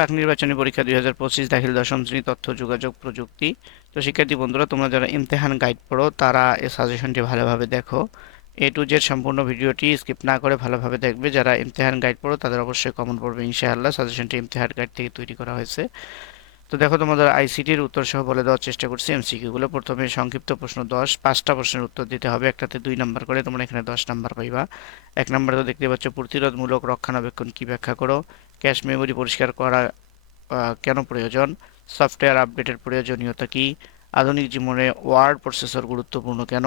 পাক নির্বাচনী পরীক্ষা দুই হাজার পঁচিশ দাখিল দশম শ্রেণি তথ্য, যোগাযোগ, প্রযুক্তি। তো শিক্ষার্থী বন্ধুরা, তোমরা যারা ইমতেহান গাইড পড়ো, তারা এই সাজেশনটি ভালোভাবে দেখো। এ টু জেড সম্পূর্ণ ভিডিওটি স্কিপ না করে ভালোভাবে দেখবে। যারা ইমতেহান গাইড পড়ো, তাদের অবশ্যই কমন পড়বে। ইনশাআল্লাহ সাজেশনটি ইমতেহান গাইড থেকে তৈরি করা হয়েছে। তো দেখো তোমাদের আইসিটির উত্তর সহ বলে দেওয়ার চেষ্টা করছি। এমসিকিউগুলো প্রথমে সংক্ষিপ্ত প্রশ্ন দশ, পাঁচটা প্রশ্নের উত্তর দিতে হবে, একটাতে দুই নাম্বার করে, তোমরা এখানে দশ নাম্বার পাইবা। এক নম্বরে তো দেখতে পাচ্ছ, প্রতিরোধমূলক রক্ষণাবেক্ষণ কী ব্যাখ্যা করো? ক্যাশ মেমোরি পরিষ্কার করা কেন প্রয়োজন? সফটওয়্যার আপডেটের প্রয়োজনীয়তা কি? আধুনিক জীবনে ওয়ার্ড প্রসেসর গুরুত্বপূর্ণ কেন?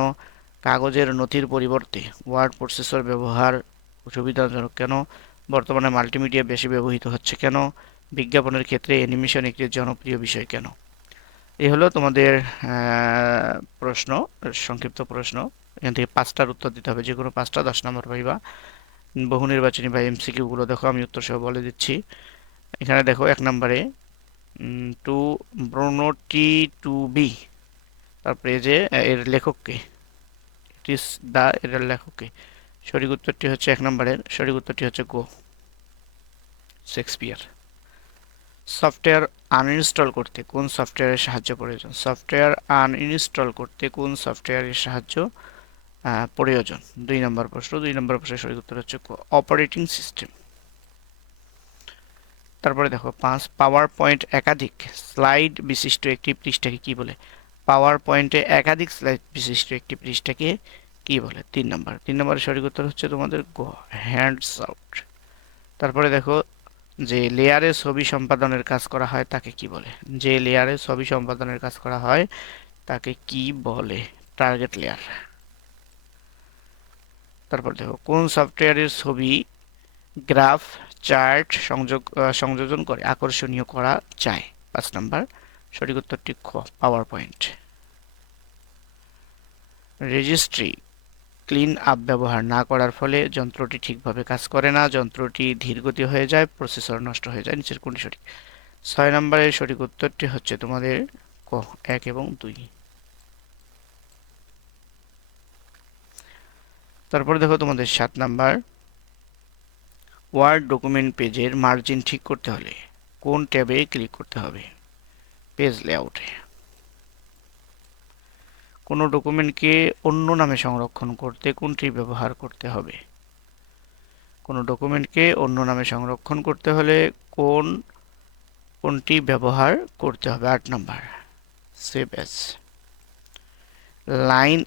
কাগজের নথির পরিবর্তে ওয়ার্ড প্রসেসর ব্যবহার সুবিধাজনক কেন? বর্তমানে মাল্টিমিডিয়া বেশি ব্যবহৃত হচ্ছে কেন? বিজ্ঞাপনের ক্ষেত্রে অ্যানিমেশন একটি জনপ্রিয় বিষয় কেন? এই হলো তোমাদের প্রশ্ন, সংক্ষিপ্ত প্রশ্ন। এখান থেকে পাঁচটার উত্তর দিতে হবে যে কোনো পাঁচটা, দশ নম্বর পাইবা। বহু নির্বাচনী বা এমসিকিউ গুলো দেখো, আমি উত্তর সহ বলে দিচ্ছি। এখানে দেখো, এক নম্বরে টু ব্রোনোটি টু বি, তারপরে যে এর লেখককে ইট ইস দা এর লেখককে সঠিক উত্তরটি হচ্ছে এক নম্বরের, সঠিক উত্তরটি হচ্ছে গো, শেক্সপিয়ার। সফটওয়্যার আনইনস্টল করতে কোন সফটওয়্যারের সাহায্য প্রয়োজন? সফটওয়্যার আনইনস্টল করতে কোন সফটওয়্যারের সাহায্য প্রয়োজন? দুই নম্বর প্রশ্ন। দুই নম্বর প্রশ্নের সঠিক উত্তর হচ্ছে অপারেটিং সিস্টেম তারপরে দেখো, পাঁচ পাওয়ার পয়েন্ট একাধিক স্লাইড বিশিষ্ট একটি পৃষ্ঠাকে কি বলে? পাওয়ার পয়েন্টে একাধিক স্লাইড বিশিষ্ট একটি পৃষ্ঠাকে কি বলে? তিন নম্বর। তিন নম্বরের সঠিক উত্তর হচ্ছে তোমাদের হ্যান্ডস আউট তারপরে দেখো যে লেয়ারে ছবি সম্পাদনের কাজ করা হয় তাকে কি বলে? যে লেয়ারে ছবি সম্পাদনের কাজ করা হয় তাকে কি বলে? টার্গেট লেয়ার তারপর দেখো, কোন সফটওয়্যারের ছবি গ্রাফ চার্ট সংযোগ সংযোজন করে, আকর্ষণীয় করা যায়? পাঁচ নাম্বার, সঠিক উত্তরটি power point registry clean up ব্যবহার না করার ফলে যন্ত্রটি ঠিকভাবে কাজ করে না, যন্ত্রটি ধীরগতি হয়ে যায় প্রসেসর নষ্ট হয়ে যায়, নিচের কোনটি সঠিক। ছয় নম্বরের সঠিক উত্তরটি হচ্ছে তোমাদের ক, এক এবং দুই। তারপরে দেখো তোমাদের সাত নাম্বার। ওয়ার্ড ডকুমেন্ট পেজের মার্জিন ঠিক করতে হলে কোন ট্যাবে ক্লিক করতে হবে? পেজ লেআউটে কোনো ডকুমেন্টকে অন্য নামে সংরক্ষণ করতে কোনটি ব্যবহার করতে হবে? কোনো ডকুমেন্টকে অন্য নামে সংরক্ষণ করতে হলে কোন, কোনটি ব্যবহার করতে হবে? আট number. Save as line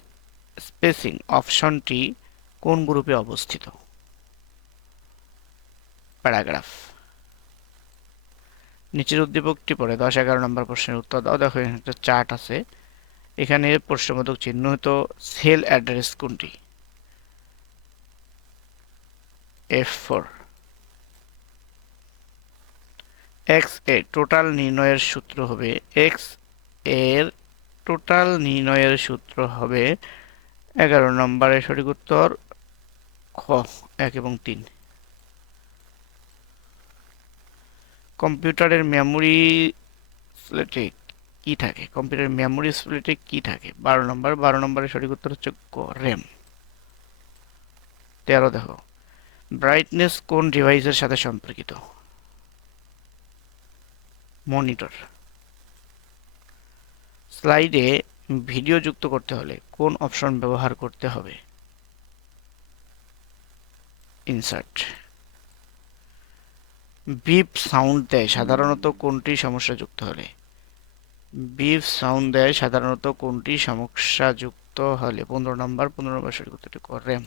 spacing অপশনটি কোন গ্রুপে অবস্থিত? প্যারাগ্রাফ। নিচের উদ্দীপকটি পড়ে দশ এগারো নম্বর প্রশ্নের উত্তর দাও। দেখো একটা চার্ট আছে। এখানে প্রশ্নবোধক চিহ্নিত সেল অ্যাড্রেস কোনটি? এফ ফোর এক্স এ টোটাল নির্ণয়ের সূত্র হবে এক্সের টোটাল নির্ণয়ের সূত্র হবে এগারো নম্বরের সঠিক উত্তর খ, এক এবং তিন। কম্পিউটারের মেমোরি স্লেটে কি থাকে? কম্পিউটারের মেমোরি স্প্লিটে কি থাকে? বারো নম্বর, বারো নম্বরের সঠিক উত্তর হচ্ছে র্যাম তেরো দেখো। ব্রাইটনেস কোন ডিভাইসের সাথে সম্পর্কিত? মনিটর স্লাইডে ভিডিও যুক্ত করতে হলে কোন অপশন ব্যবহার করতে হবে? ইনসার্ট বিপ সাউন্ড দেয়। সাধারণত কোনটি সমস্যা যুক্ত হলে? বিপ সাউন্ড দেয় সাধারণত কোনটি সমস্যাযুক্ত হলে? পনেরো নম্বর পনেরো নম্বর সঠিক উত্তরটি র্যাম